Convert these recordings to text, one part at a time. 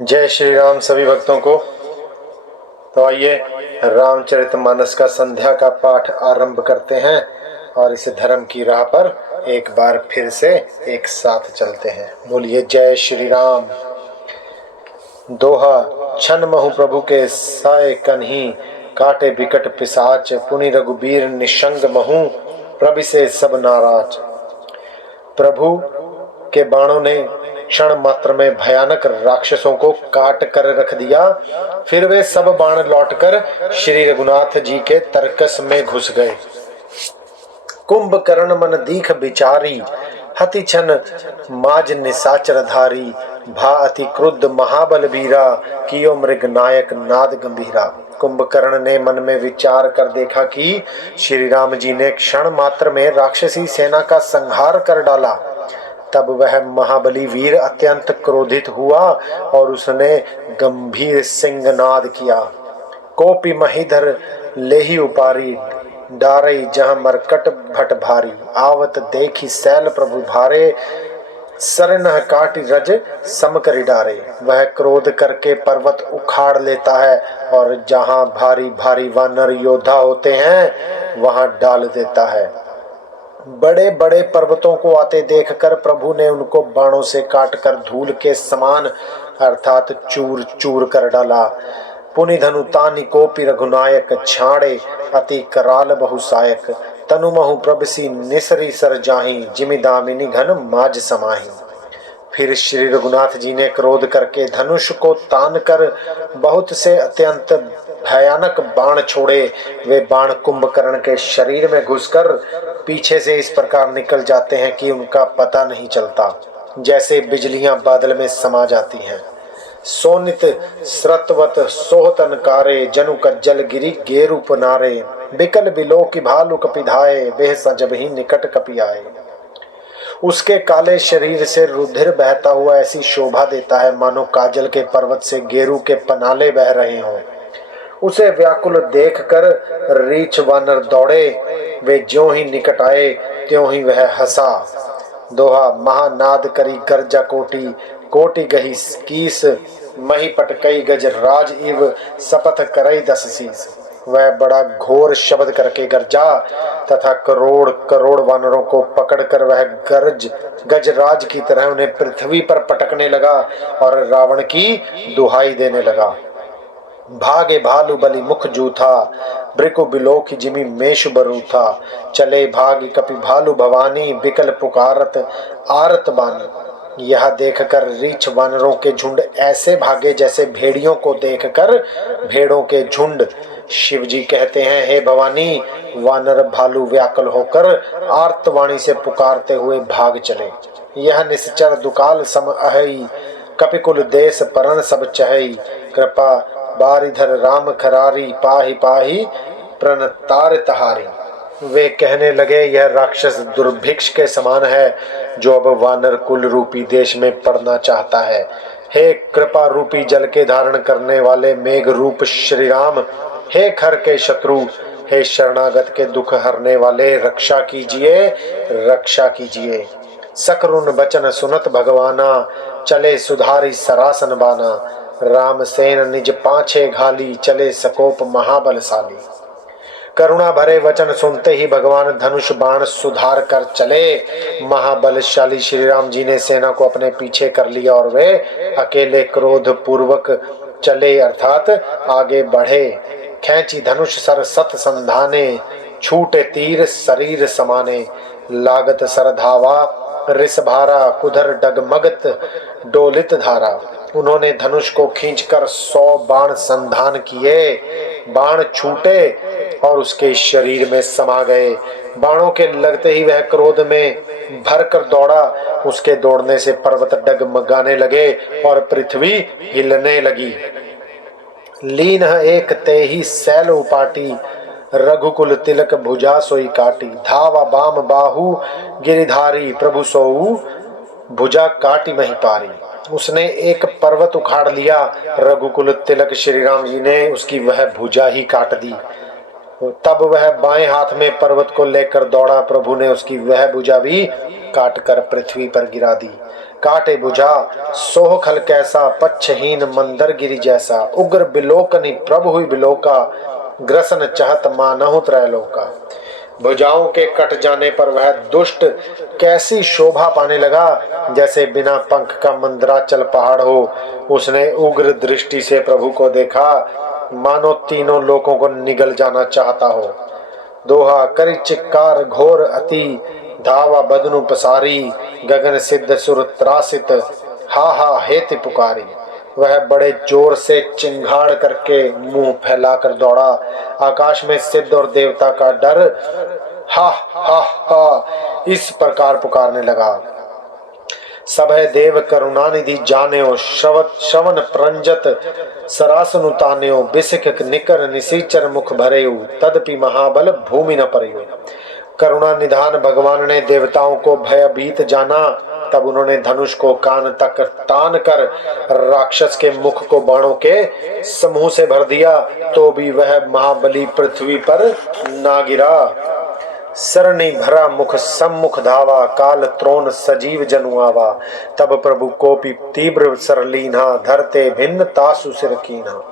जय श्री राम सभी भक्तों को। तो आइए रामचरितमानस का संध्या का पाठ आरंभ करते हैं और इस धर्म की राह पर एक बार फिर से एक साथ चलते हैं। बोलिए जय श्री राम। दोहा छन महु प्रभु के साय कन्ही, काटे बिकट पिसाच, पुनि रघुबीर निशंग महु, प्रभु से सब नाराज। प्रभु के बाणों ने क्षण मात्र में भयानक राक्षसों को काट कर रख दिया। फिर वे सब बाण लौटकर श्री रघुनाथ जी के तरकस में घुस गए। कुंभकर्ण मन दीख बिचारी, हति छन माज निशाचर धारी, भा अति क्रुद्ध महाबल बीरा, कियो मृग नायक नाद गंभीरा। कुंभकर्ण ने मन में विचार कर देखा कि श्री राम जी ने क्षण मात्र में राक्षसी सेना का संहार कर डाला। तब वह महाबली वीर अत्यंत क्रोधित हुआ और उसने गंभीर सिंहनाद किया। कोपी महीधर लेहि उपारी, डारई जहाँ मरकट भट भारी, आवत देखी सैल प्रभु भारे, सरनह काटी रज समकरि डारे। वह क्रोध करके पर्वत उखाड़ लेता है और जहाँ भारी भारी वानर योद्धा होते हैं वहां डाल देता है। बड़े बड़े पर्वतों को आते देखकर प्रभु ने उनको बाणों से काटकर धूल के समान अर्थात चूर चूर कर डाला। पुनि धनु तानि कोपि रघुनायक, छाड़े अति कराल बहुसायक, तनु महु प्रभसी निसरी सर जाहि, जिमि दामिनी घन माज समाहि। फिर श्री रघुनाथ जी ने क्रोध करके धनुष को तान कर बहुत से अत्यंत भयानक बाण छोड़े। वे बाण कुंभकर्ण के शरीर में घुसकर पीछे से इस प्रकार निकल जाते हैं कि उनका पता नहीं चलता, जैसे बिजलियां बादल में समा जाती हैं। सोनित स्रतवत सोहतनकारे, जनु कज्जल गिरी गेरु पुनारे, बिकल बिलो की भालु कपिधाए, बेह सजब ही निकट कपि आए। उसके काले शरीर से रुधिर बहता हुआ ऐसी शोभा देता है मानो काजल के पर्वत से गेरू के पनाले बह रहे हों। उसे व्याकुल देखकर रीछ वानर दौड़े, वे ज्यों ही निकट आए त्यों ही वह हंसा। दोहा महानाद करी गर्जा कोटि, कोटि गही कीस, मही पटकई गज राज इव, शपथ करई 10 शीस। वह बड़ा घोर शब्द करके गरजा तथा करोड़ करोड़ वानरों को पकड़कर वह गजराज की तरह उन्हें पृथ्वी पर पटकने लगा और रावण की दुहाई देने लगा। भागे भालू बलि मुख जूथा, ब्रिकु बिलोक जिमि मेषु बरूथा, चले भागी कपि भालू भवानी, बिकल पुकारत आरत बानी। यह देखकर रीछ वानरों के झुंड ऐसे भागे जैसे भेड़ियों को देखकर भेड़ों के झुंड। शिव जी कहते हैं, हे भवानी, वानर भालू व्याकुल होकर आर्तवाणी से पुकारते हुए भाग चले। यह निश्चर दुकाल सम अहई, कपिकुल देश परन सब चहई, कृपा बारिधर राम खरारी, पाही पाही प्रणतार तहारी। वे कहने लगे, यह राक्षस दुर्भिक्ष के समान है जो अब वानर कुल रूपी देश में पड़ना चाहता है। हे कृपा रूपी जल के धारण करने वाले मेघ रूप श्री राम, हे खर के शत्रु, हे शरणागत के दुख हरने वाले, रक्षा कीजिए रक्षा कीजिए। सकरुन बचन सुनत भगवाना, चले सुधारी सरासन बाना, राम सेन निज पाछे घाली, चले सकोप महाबलशाली। करुणा भरे वचन सुनते ही भगवान धनुष बाण सुधार कर चले। महाबलशाली श्री राम जी ने सेना को अपने पीछे कर लिया और वे अकेले क्रोध पूर्वक चले अर्थात आगे बढ़े। खैंची धनुष सर सत संधाने, छूटे तीर शरीर समाने, लागत सर धावा रिस भारा, कुधर डगमगत डोलित धारा। उन्होंने धनुष को खींचकर 100 बाण संधान किए। बाण छूटे और उसके शरीर में समा गए। बाणों के लगते ही वह क्रोध में भरकर दौड़ा। उसके दौड़ने से पर्वत डगमगाने लगे और पृथ्वी हिलने लगी। लीन एक ते ही सैल उपाटी, रघुकुल तिलक भुजा सोई काटी, धावा बाम बाहु गिरिधारी, प्रभु सोऊ भुजा काटी मही पारी। उसने एक पर्वत उखाड़ लिया। रघुकुल तिलक श्री राम जी ने उसकी वह भुजा ही काट दी। तब वह बाएं हाथ में पर्वत को लेकर दौड़ा। प्रभु ने उसकी वह भुजा भी काटकर पृथ्वी पर गिरा दी। काटे बुझा सोह खल कैसा, पच्छहीन मंदर गिरी जैसा। उग्र बिलोकनि प्रभु हुई बिलोका, ग्रसन चाहत मानहु त्रैलोका। भुजाओं के कट जाने पर वह दुष्ट कैसी शोभा पाने लगा, जैसे बिना पंख का मंदराचल पहाड़ हो। उसने उग्र दृष्टि से प्रभु को देखा, मानो तीनों लोकों को निगल जाना चाहता हो। दोहा करि चिक्कार घोर अति, धावा बदनु पसारी। गगन सिद्ध सुर त्रासित, हा हा हेति पुकारी। वह बड़े जोर से चिंगाड़ करके मुंह फैलाकर दौड़ा। आकाश में सिद्ध और देवता का डर हा हा हा इस प्रकार पुकारने लगा। सभय देव करुणानिधि जान्यो, श्रवण प्रंजत सरासनु तान्यो। बिसिक निकर निसीचर मुख भरेऊ, तदपि महाबल भूमि न परयो। करुणा निधान भगवान ने देवताओं को भयभीत जाना, तब उन्होंने धनुष को कान तक तान कर राक्षस के मुख को बाणों के समूह से भर दिया, तो भी वह महाबली पृथ्वी पर ना गिरा। सरणी भरा मुख सम्मुख धावा, काल त्रोण सजीव जनुआवा। तब प्रभु कोपी तीव्र सरलीना, धरते भिन्न तासु सिर कीना।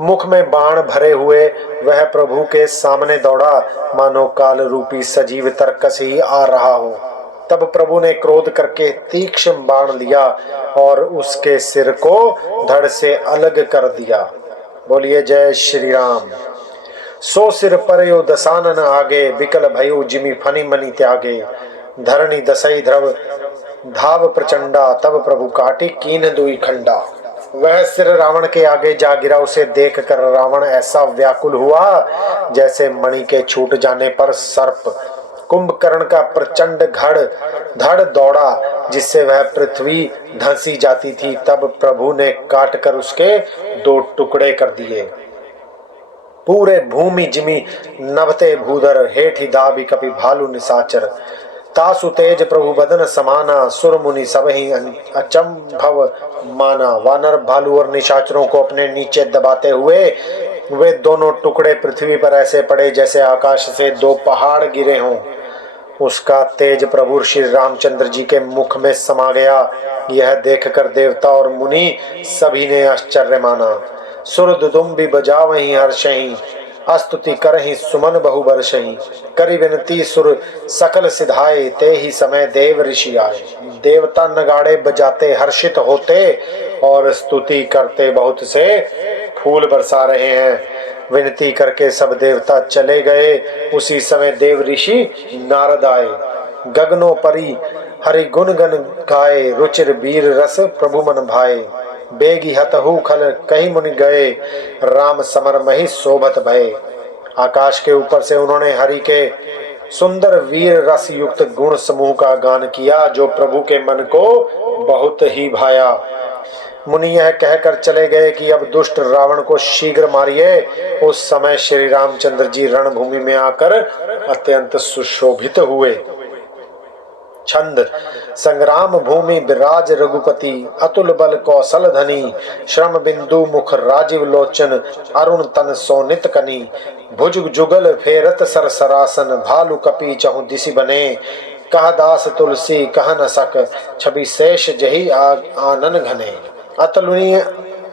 मुख में बाण भरे हुए वह प्रभु के सामने दौड़ा, मानो काल रूपी सजीव तरकस ही आ रहा हो। तब प्रभु ने क्रोध करके तीक्ष्ण बाण लिया और उसके सिर को धड़ से अलग कर दिया। बोलिए जय श्री राम। सो सिर परयो दसानन आगे, बिकल भयो जिमि फनी मनी त्यागे। धरणी दसई ध्रव धाव प्रचंडा, तब प्रभु काटी कीन दुई खंडा। वह सिर रावण के आगे जा गिरा। उसे देखकर रावण ऐसा व्याकुल हुआ, जैसे मणि के छूट जाने पर सर्प। कुंभकर्ण का प्रचंड धड़ दौड़ा, जिससे वह पृथ्वी धंसी जाती थी। तब प्रभु ने काट कर उसके दो टुकड़े कर दिए। पूरे भूमि जिमि नभते भूधर, हेठि दाबी कपि भालू निशाचर। तासु तेज प्रभु बदन समाना, सुर मुनि सबहि अचंभव माना। वानर भालू और निशाचरों को अपने नीचे दबाते हुए वे दोनों टुकड़े पृथ्वी पर ऐसे पड़े जैसे आकाश से दो पहाड़ गिरे हों। उसका तेज प्रभु श्री रामचंद्र जी के मुख में समा गया। यह देखकर देवता और मुनि सभी ने आश्चर्य माना। सुर दुदुम्बी बजावहीं हर्षहीं, अस्तुति करहीं सुमन बहु बरसहीं। करि विनती सुर सकल सिधाए, ते ही समय देव ऋषि आए। देवता नगाड़े बजाते हर्षित होते और स्तुति करते बहुत से फूल बरसा रहे हैं। विनती करके सब देवता चले गए। उसी समय देव ऋषि नारद आए। गगनों परी हरि गुण गन गाए, रुचिर वीर रस प्रभु मन भाए। बेगी हतहु खल कहीं मुनि गए, राम समर मही शोभत भये। आकाश के ऊपर से उन्होंने हरि के सुंदर वीर रस युक्त गुण समूह का गान किया, जो प्रभु के मन को बहुत ही भाया। मुनि यह कहकर चले गए कि अब दुष्ट रावण को शीघ्र मारिए। उस समय श्री रामचंद्र जी रणभूमि में आकर अत्यंत सुशोभित हुए। छंद संग्राम भूमि विराज रघुपति, अतुल बल कौशल धनी। श्रम बिंदु मुख राजीव लोचन, अरुण तन सोनित कनी। भुज जुगल फेरत सर सरासन, भालु कपि चहु दिशि बने। कह दास तुलसी कह न सक, छवि शेष जही आनन घने।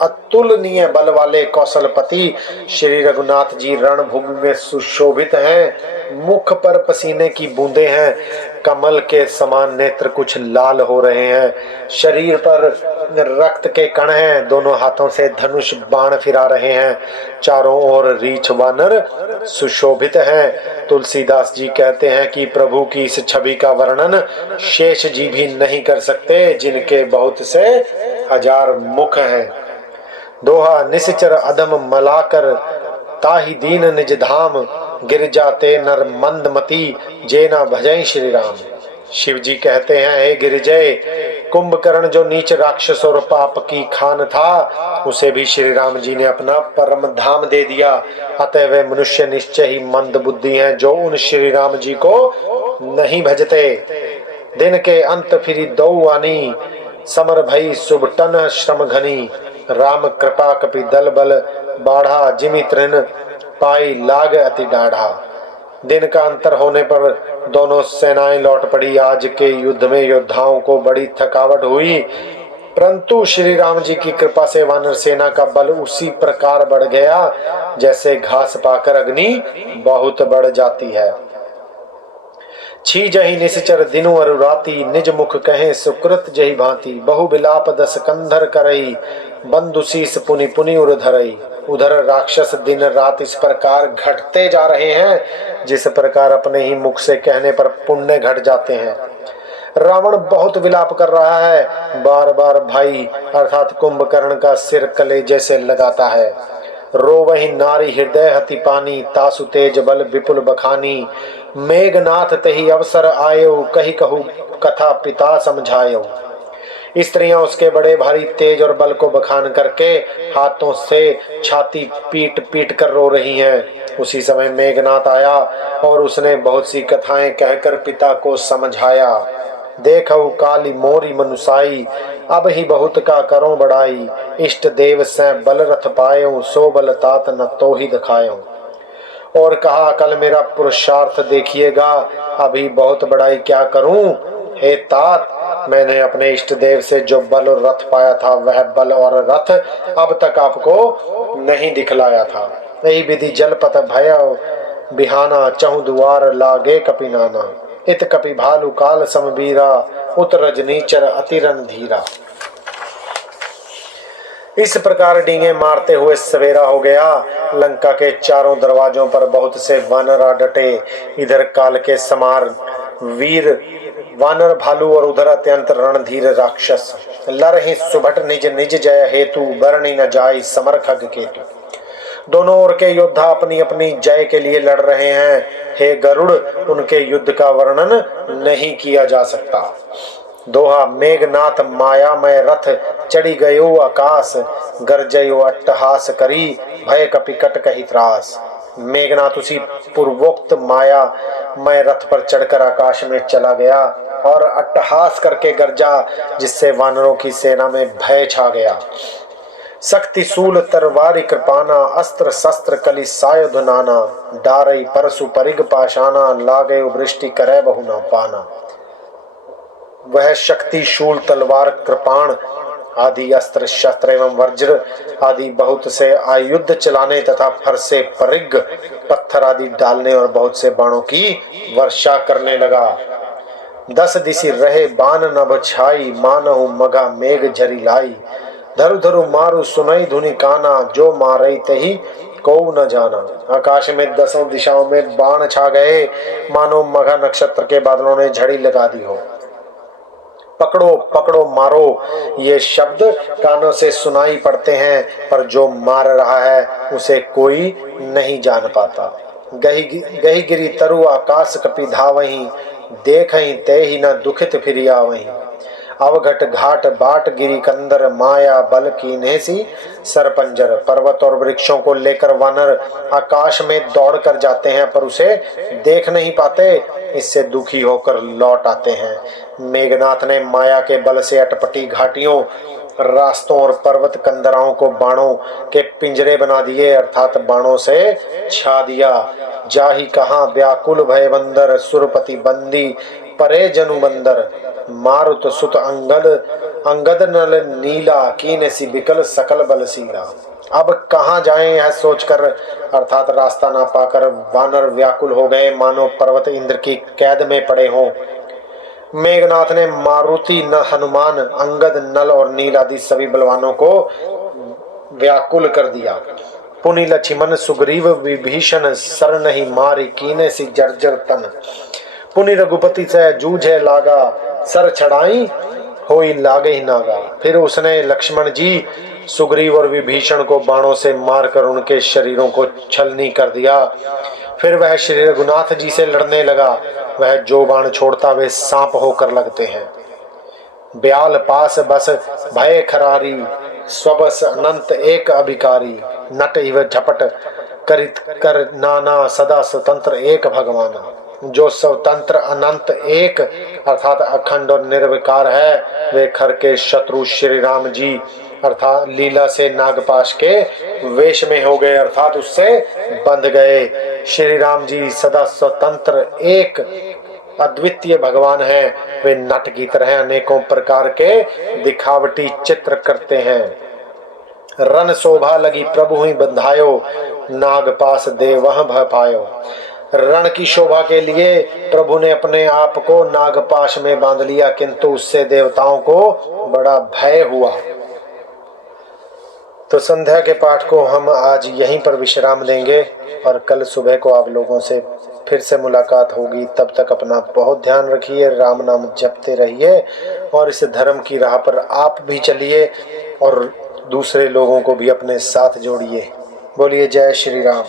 अतुलनीय बल वाले कौशलपति श्री रघुनाथ जी रणभूमि में सुशोभित हैं। मुख पर पसीने की बूंदें हैं, कमल के समान नेत्र कुछ लाल हो रहे हैं। शरीर पर रक्त के कण हैं, दोनों हाथों से धनुष बाण फिरा रहे हैं। चारों ओर रीछ वानर सुशोभित हैं। तुलसीदास जी कहते हैं कि प्रभु की इस छवि का वर्णन शेष जी भी नहीं कर सकते, जिनके बहुत से हजार मुख हैं। दोहा निश्चर अधम मलाकर, ताहि दीन निज धाम। गिर जाते नर मंदमती, जेना भजई श्री राम। शिव जी कहते हैं, हे गिरिजय, कुंभकर्ण जो नीच राक्षस और पाप की खान था, उसे भी श्री राम जी ने अपना परम धाम दे दिया। अतः वे मनुष्य निश्चय ही मंद बुद्धि हैं, जो उन श्री राम जी को नहीं भजते। दिन के अंत फिरी दौ आनी, समर भई सुबटन श्रम घनी। राम कृपा कपि दल बल बाढ़ा, जिमि तृण पाई लाग अति डाढ़ा। दिन का अंतर होने पर दोनों सेनाएं लौट पड़ी। आज के युद्ध में योद्धाओं को बड़ी थकावट हुई, परंतु श्री राम जी की कृपा से वानर सेना का बल उसी प्रकार बढ़ गया जैसे घास पाकर अग्नि बहुत बढ़ जाती है। छी जही निश्चर दिनु अरु राति, निज मुख कहे सुकृत जही भांति। बहु बिलाप दस कंधर करई, बंधु शीस पुनि पुनि उर धरई। उधर राक्षस दिन रात इस प्रकार घटते जा रहे हैं जिस प्रकार अपने ही मुख से कहने पर पुण्य घट जाते हैं। रावण बहुत विलाप कर रहा है, बार बार भाई अर्थात कुंभकर्ण का सिर कलेजे से लगाता है। रो वही नारी हृदय हति पानी, तासु तेज बल विपुल बखानी। मेघनाथ तही अवसर आयो, कही कहू कथा पिता समझायो। स्त्रियां उसके बड़े भारी तेज और बल को बखान करके हाथों से छाती पीट पीट कर रो रही हैं। उसी समय मेघनाथ आया और उसने बहुत सी कथाएं कहकर पिता को समझाया। देखो काली मोरी मनुसाई, अब ही बहुत का करो बढ़ाई। इष्ट देव से बल रथ पायो, सो बल तात न तो ही दिखायो। और कहा कल मेरा पुरुषार्थ देखिएगा, अभी बहुत बड़ाई क्या करूं। हे तात, मैंने अपने इष्ट देव से जो बल और रथ पाया था वह बल और रथ अब तक आपको नहीं दिखलाया था। यही विधि जलपत भय बिहाना, चहु दुआर लागे कपिनाना। इत कपि भालु काल समबीरा, उत रजनीचर अतिरन धीरा। इस प्रकार डींगे मारते हुए सवेरा हो गया। लंका के चारों दरवाजों पर बहुत से वानर आ डटे। इधर काल के समार वीर वानर भालू और उधर अत्यंत रणधीर राक्षस। लरहि सुभट निज निज जय हेतु, बरणी न जाय समर खग केतु। दोनों ओर के योद्धा अपनी अपनी जय के लिए लड़ रहे हैं। हे गरुड़, उनके युद्ध का वर्णन नहीं किया जा सकता। दोहा मेघनाथ मायामय रथ, चढ़ी गयो आकाश। गरजयो अट्टहास करी, भय कपिकट कही त्रास। मेघनाथ उसी पूर्वोक्त माया मय रथ पर चढ़कर आकाश में चला गया और अट्टहास करके गरजा, जिससे वानरों की सेना में भय छा गया। शक्ति शूल तरवारी कृपाना, अस्त्र शस्त्र कलि सायुध नाना। डारई परसु परिग पाशाना, लागे वृष्टि करे बहु न पाना। वह शक्ति शूल तलवार कृपाण आदि अस्त्र शस्त्र एवं वज्र आदि बहुत से आयुध चलाने तथा फरसे परिग पत्थर आदि डालने और बहुत से बाणों की वर्षा करने लगा। 10 दिशि रहे बान नभ छाई, मानहु मघा मेघ झरी लाई। धरु धरु मारु सुनई धुनि काना, जो मारई तही को न जाना। आकाश में 10 दिशाओं में बाण छा गए, मानो मघा नक्षत्र के बादलों ने झड़ी लगा दी हो। पकड़ो पकड़ो मारो, ये शब्द कानों से सुनाई पड़ते हैं, पर जो मार रहा है उसे कोई नहीं जान पाता। गही गिरी तरु आकाश कपि धावहीं, देखहीं ते ही न दुखित फिर आवहीं। अवघट घाट बाट गिरी कंदर, माया बल कीन्हे सी सरपंजर। पर्वत और वृक्षों को लेकर वानर आकाश में दौड़ कर जाते हैं, पर उसे देख नहीं पाते। इससे दुखी होकर लौट आते हैं। मेघनाथ ने माया के बल से अटपटी घाटियों, रास्तों और पर्वत कंदराओं को बाणों के पिंजरे बना दिए, अर्थात बाणों से छा दिया। जाहि कहाँ व्याकुल भय बंदर, सुरपति बंदी परे जनु बंदर। मारुत सुत अंगद नल नीला, कीन सी बिकल सकल बलशीला। अब कहाँ जाएं यह सोचकर अर्थात रास्ता ना पाकर वानर व्याकुल हो गए, मानो पर्वत इंद्र की कैद में पड़े हों। मेघनाथ ने मारुति न हनुमान अंगद नल और नील आदि सभी बलवानों को व्याकुल कर दिया। पुनि लक्ष्मण सुग्रीव विभीषण, सर नहीं मारी कीने सी जर्जर तन। पुनि रघुपति से जूझे लागा, सर छड़ाई होई लागे ही नागा। फिर उसने लक्ष्मण जी, सुग्रीव और विभीषण को बाणों से मारकर उनके शरीरों को छलनी कर दिया। फिर वह श्री रघुनाथ जी से लड़ने लगा। वह जो बाण छोड़ता वे सांप होकर लगते हैं। ब्याल पास बस भय खरारी, स्वबस अनंत एक अभिकारी। नट इव झपट करित कर नाना, सदा स्वतंत्र एक भगवाना। जो स्वतंत्र अनंत एक अर्थात अखंड और निर्विकार है, वे खर के शत्रु श्री राम जी अर्थात लीला से नागपाश के वेश में हो गए, अर्थात उससे बंध गए। श्री राम जी सदा स्वतंत्र एक अद्वितीय भगवान है। वे नट की तरह अनेकों प्रकार के दिखावटी चित्र करते हैं। रन शोभा लगी प्रभु ही बंधायो, नागपाश दे वह भय पायो। रण की शोभा के लिए प्रभु ने अपने आप को नागपाश में बांध लिया, किंतु उससे देवताओं को बड़ा भय हुआ। तो संध्या के पाठ को हम आज यहीं पर विश्राम देंगे और कल सुबह को आप लोगों से फिर से मुलाकात होगी। तब तक अपना बहुत ध्यान रखिए, राम नाम जपते रहिए और इस धर्म की राह पर आप भी चलिए और दूसरे लोगों को भी अपने साथ जोड़िए। बोलिए जय श्री राम।